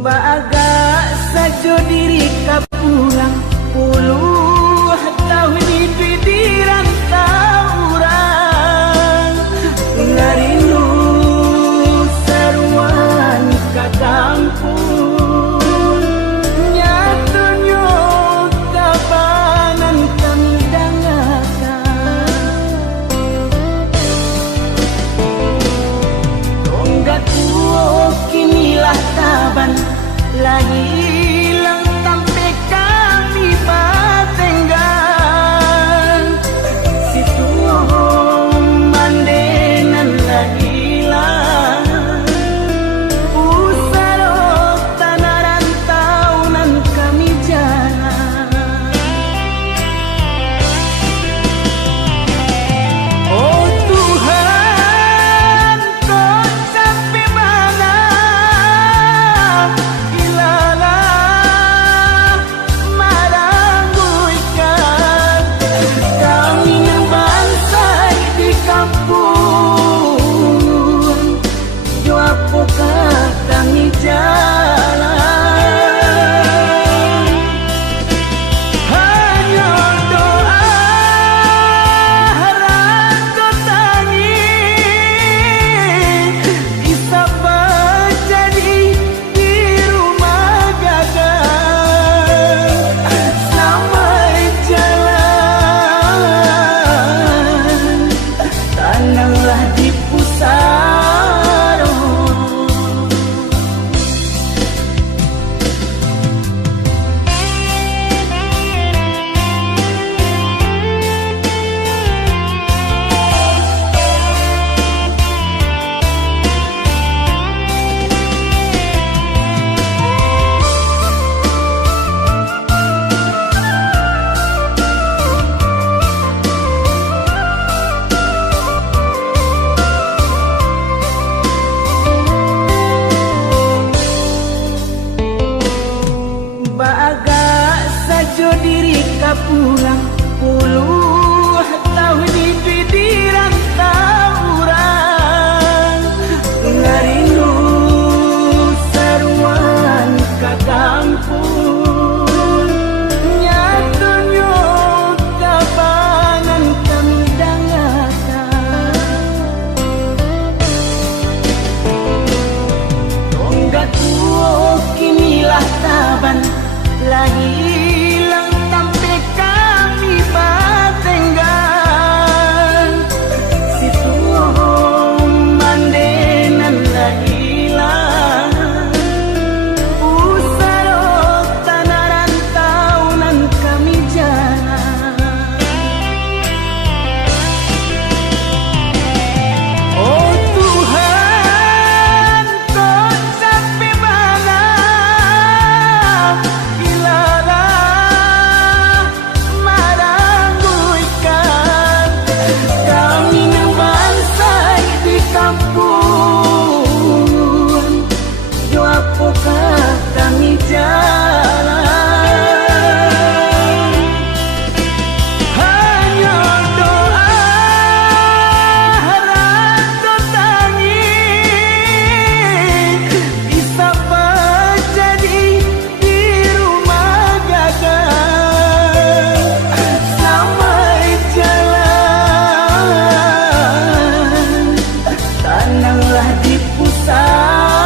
Baga sajo diri kapulang puluh tahun di dirantau orang ngarindu seruan ka kampung nyatunyo kabanan kami dangakan tonggak tuo kinilah taban lagi lang tampe kami patenggan situong mandenan lagi lang usaro tanaran tahunan kami jalan oh Tuhan kau sampai mana kami jalan hanya doa harap kau tangi bisa terjadi di rumah gagal sampai jalan tanahlah di pusat diri kapulang puluh tahun di dirantau orang ngarindu seruan ka kampung nyatunyo kabanan kami dangakan tonggak tuo kinilah taban lagi kami jalan hanya doa harap kau tangi bisa terjadi di rumah gagal sampai jalan tanahlah di pusat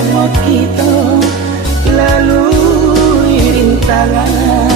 lemot kita lalui rintangan.